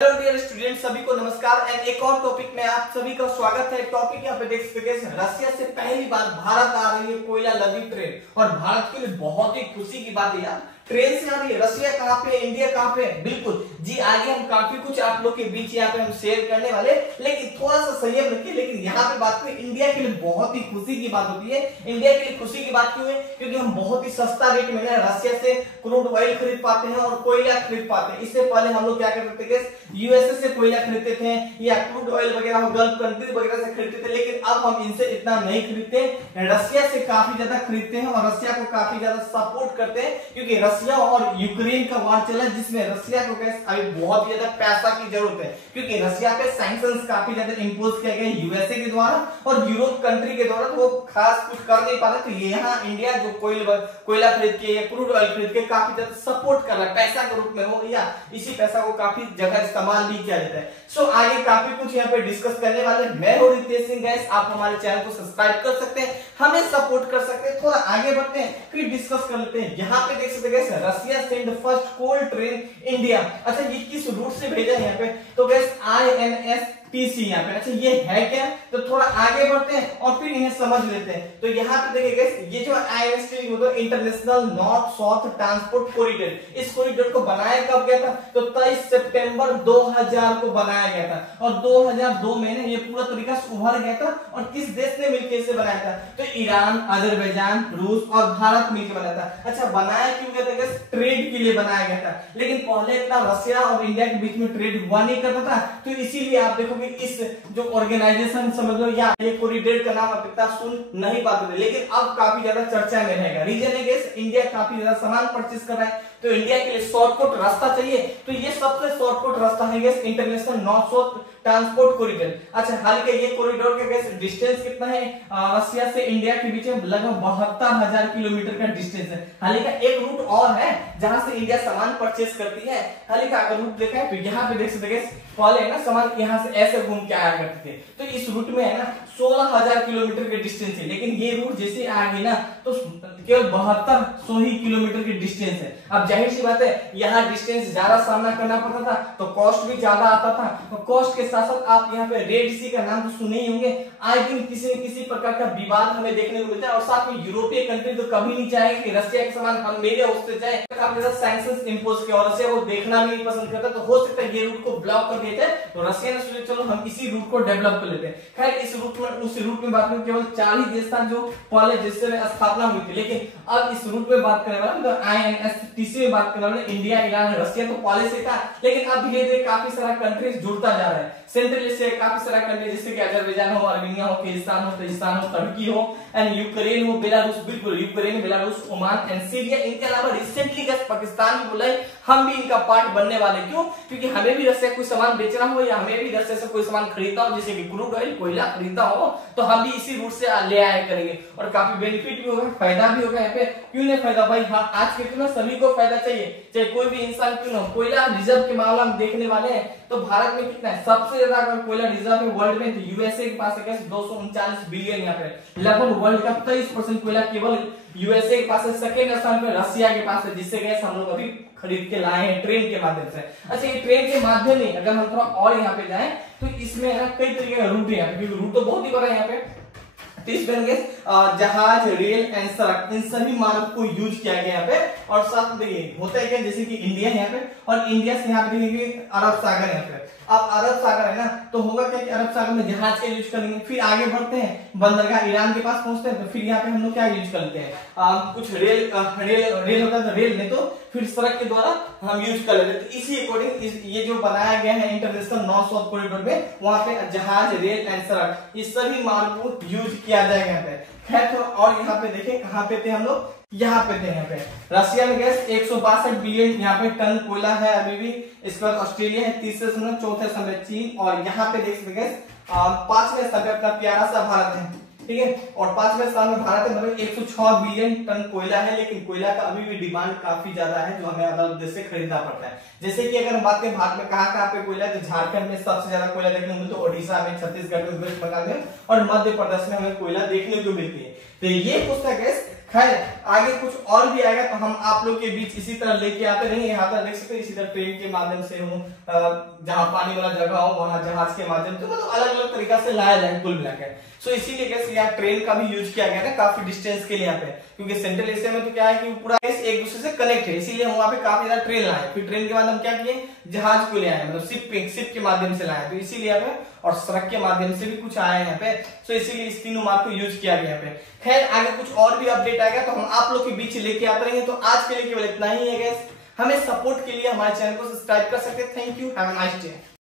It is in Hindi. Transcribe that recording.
हेलो डियर स्टूडेंट, सभी को नमस्कार एंड एक और टॉपिक में आप सभी का स्वागत है। टॉपिक यहाँ पे देख सकते हैं, रशिया से पहली बार भारत आ रही है कोयला लदी ट्रेन और भारत के लिए बहुत ही खुशी की बात है यार। ट्रेन से आ रही है। रशिया कहाँ पे, इंडिया कहाँ पे, बिल्कुल जी। आगे हम काफी कुछ आप लोग के बीच यहाँ पे हम शेयर करने वाले, लेकिन थोड़ा सा संयम रखिए। लेकिन यहाँ पे बात करें, इंडिया के लिए बहुत ही खुशी की बात होती है। इंडिया के लिए खुशी की बात क्यों है? क्योंकि हम बहुत ही सस्ता रेट में रशिया से क्रूड ऑयल खरीद पाते हैं और कोयला खरीद पाते हैं। इससे पहले हम लोग क्या करते थे, यूएसए से कोयला खरीदते थे या क्रूड ऑयल वगैरह गल्फ कंट्री वगैरह से खरीदते थे, लेकिन अब हम इनसे इतना नहीं खरीदते, रशिया से काफी ज्यादा खरीदते हैं और रशिया को काफी ज्यादा सपोर्ट करते हैं। क्योंकि रशिया और यूक्रेन का वार चला है, जिसमें रशिया को अभी बहुत ज्यादा पैसा की जरूरत है। क्योंकि रशिया पे सैंक्शंस काफी ज्यादा इंपोज किया गया यूएसए के द्वारा और यूरोप कंट्री के द्वारा, तो वो खास कुछ कर नहीं पा रहे। तो ये यहाँ इंडिया जो कोयला खरीद के या क्रूड ऑयल खरीद के काफी ज्यादा सपोर्ट कर रहा है, पैसा के रूप में हो या इसी पैसा को काफी जगह इस्तेमाल भी किया जाता है। सो आगे काफी कुछ यहाँ पे डिस्कस करने वाले। मैं हूं रितेश सिंह। गाइस, आप हमारे चैनल को सब्सक्राइब कर सकते हैं, हमें सपोर्ट कर सकते हैं। थोड़ा आगे बढ़ते हैं, फिर डिस्कस कर लेते हैं। यहाँ पे देख सकते हैं, रशिया सेंड फर्स्ट कोल ट्रेन इंडिया। अच्छा, ये किस रूट से भेजा है यहाँ पे? तो गैस INSTC यहाँ पे। अच्छा, ये है क्या? तो थोड़ा आगे बढ़ते हैं और फिर इन्हें समझ लेते हैं। तो यहाँ पे देखिए गैस, ये जो INSTC होता है, international north south transport corridor. इस कॉरिडोर को बनाया कब गया था? तो 23 सितंबर 2000 को बनाया गया था और 2002 में ये पूरा तरीका से उभर गया था। और किस देश ने मिलकर इसे बनाया था? तो ईरान, अजरबैजान, रूस और भारत मिलकर बनाया था। अच्छा, बनाया क्यों गया था गैस? ट्रेड के लिए बनाया गया था। लेकिन पहले इतना रशिया और इंडिया के बीच में ट्रेड हुआ नहीं करता था, तो इसीलिए आप देखोगे इस जो ऑर्गेनाइजेशन समझ लो या ये कॉरिडोर का नाम आप इतना सुन नहीं पाते थे, लेकिन अब काफी ज्यादा चर्चा में रहेगा। रीजन है गैस, इंडिया काफी ज्यादा सामान परचेज कर रहा है, तो इंडिया के लिए शॉर्टकट रास्ता चाहिए। तो ये सबसे शॉर्टकट रास्ता है gas, international north south transport corridor. अच्छा, हाल के ये कॉरिडोर का गैस डिस्टेंस कितना है? रशिया से इंडिया के बीच में लगभग 72,000 किलोमीटर का डिस्टेंस है। हाल का एक रूट और है जहां से इंडिया सामान परचेज करती है। हाल का अगर रूट देखा है तो यहाँ पे देख सकते हैं, पहले है ना सामान यहाँ से ऐसे घूम के आया करते थे, तो इस रूट में है ना 16,000 किलोमीटर के डिस्टेंस है। लेकिन ये रूट जैसे आएगी ना तो केवल 7200 ही किलोमीटर की डिस्टेंस है। अब जाहिर सी बात है, यहाँ डिस्टेंस ज्यादा सामना करना पड़ता था तो कॉस्ट भी ज्यादा आता था। तो कॉस्ट के साथ साथ आप यहाँ पे रेड सी का नाम तो सुने ही होंगे। आए दिन किसी न किसी प्रकार का विवाद हमें देखने को मिलता है और साथ में यूरोपीय कंट्री तो कभी नहीं चाहेगा कि रशिया के सामान हम मेरे उससे जाए। काफी ज्यादा सैंक्शंस इंपोज किया और रशिया को देखना भी नहीं पसंद करता, तो हो सकता है ये रूट को ब्लॉक कर देते हैं। तो रशिया ने सोचा चलो हम इसी रूट को डेवलप कर लेते हैं। खैर, इस रूट में उस रूट में बात करें, केवल 40 देश था जो पहले जिससे स्थापना हुई थी। लेकिन अब इस रूट में बात करने वाले, तो INSTC में बात करने वाले इंडिया, ईरान, रशिया तो पहले से था, लेकिन अब धीरे धीरे काफी सारा कंट्रीज जुड़ता जा रहा है। सेंट्रल एशिया काफी सारा कंट्री जैसे कि अजरबैजान हो, अर्मेनिया हो, किर्गिस्तान हो, ताजिकिस्तान हो, तुर्की हो एंड यूक्रेन हो, बेलारूस, बिल्कुल Ukraine, Belarus, Oman and Syria. इनके अलावा रिसेंटली पाकिस्तान भी बोला है हम भी इनका पार्ट बनने वाले। क्यों? क्योंकि हमें भी रशिया कोई सामान बेचना हो या हमें भी रशिया से कोई सामान खरीदना हो, जैसे कि क्रूड ऑयल, कोयला खरीदना हो, तो हम भी इसी रूट से ले आया करेंगे और काफी बेनिफिट भी होगा, फायदा भी होगा। यहाँ पे क्यों नहीं फायदा भाई? हाँ, आज के दिन सभी को फायदा चाहिए, चाहे कोई भी इंसान क्यों ना हो। कोयला रिजर्व के मामला में देखने वाले हैं तो भारत में कितना है? सबसे ज्यादा अगर कोयला रिजर्व है वर्ल्ड में, तो यूएसए के पास है 239 बिलियन। यहाँ पे लगभग वर्ल्ड का 23% कोयला केवल यूएसए के पास है। सेकेंड स्थान पे रशिया के पास है, जिससे गैस हम लोग अभी खरीद के लाए हैं ट्रेन के माध्यम से। अच्छा, ये ट्रेन के माध्यम नहीं, अगर हम थोड़ा और यहाँ पे जाए तो इसमें है ना कई तरीके का रूट है यहाँ पे, क्योंकि रूट तो बहुत ही बड़ा है यहाँ पे। जहाज, रेल एंड सड़क, इन सभी मार्ग को यूज किया गया यहाँ पे। और साथ में देखिए होता है क्या, जैसे कि इंडिया है यहाँ पे और इंडिया से यहाँ पे देखिए अरब सागर यहाँ पे। अब अरब सागर है ना, तो होगा क्या कि अरब सागर में जहाज का यूज करेंगे। फिर आगे बढ़ते हैं, बंदरगाह ईरान के पास पहुंचते हैं, तो फिर यहाँ पे हम लोग क्या यूज करते हैं? कुछ रेल होता है, तो रेल नहीं तो फिर सड़क के द्वारा हम यूज कर लेते हैं। तो इसी अकॉर्डिंग ये जो बनाया गया है इंटरनेशनल नॉर्थ साउथ कॉरिडोर में, वहां पे जहाज, रेल एंड सड़क, ये सभी मार्ग को यूज किया जाएगा यहाँ पे। खैर, तो और यहाँ पे देखें कहाँ पे थे हम लोग, यहाँ पे थे। यहाँ पे रशिया में गैस 162 बिलियन यहाँ पे टन कोयला है अभी भी। इसके बाद ऑस्ट्रेलिया है तीसरे स्थान, चौथे स्थान पे चीन, और यहाँ पे देख सकते गैस 5वें स्थान पे अपना प्यारा सा भारत है। ठीक है, और 5वें स्थान में भारत है, मतलब 106 बिलियन टन कोयला है। लेकिन कोयला का अभी भी डिमांड काफी ज्यादा है, जो हमें अलग देश से खरीदना पड़ता है। जैसे कि अगर हम बात करें भारत में कहाँ पे कोयला है, तो झारखंड में सबसे ज्यादा कोयला देखने को मिलता है, ओडिशा में, छत्तीसगढ़ में, वेस्ट बंगाल में और मध्य प्रदेश में हमें कोयला देखने को मिलती है। तो ये पुस्तक है खैर आगे कुछ और भी आएगा तो हम आप लोग के बीच इसी तरह लेके आते रहेंगे। यहाँ पर देख सकते हैं इसी तरह ट्रेन के माध्यम से हूँ, जहाँ पानी वाला जगह हो वहां जहाज के माध्यम से, मतलब अलग अलग तरीका से लाया जाएगा कुल मिलाकर। सो इसीलिए कैसे यहाँ ट्रेन का भी यूज किया गया है काफी डिस्टेंस के लिए यहाँ पे, क्योंकि सेंट्रल एशिया में तो क्या है कि पूरा देश एक दूसरे से कनेक्ट है, इसीलिए हम वहाँ पे काफी ज्यादा ट्रेन लाए। फिर ट्रेन के बाद हम क्या किए, जहाज को ले आए, मतलब शिप के माध्यम से लाए, तो इसीलिए यहाँ पे, और सड़क के माध्यम से भी कुछ आया है यहाँ पे। सो इसीलिए इस तीनों मार्ग को यूज किया गया यहाँ पे। खैर आगे कुछ और भी अपडेट आएगा तो हम आप लोग के बीच लेके आते रहेंगे। तो आज के लिए केवल इतना ही है गाइस। हमें सपोर्ट के लिए हमारे चैनल को सब्सक्राइब कर सकते हैं। Thank you, have a nice day.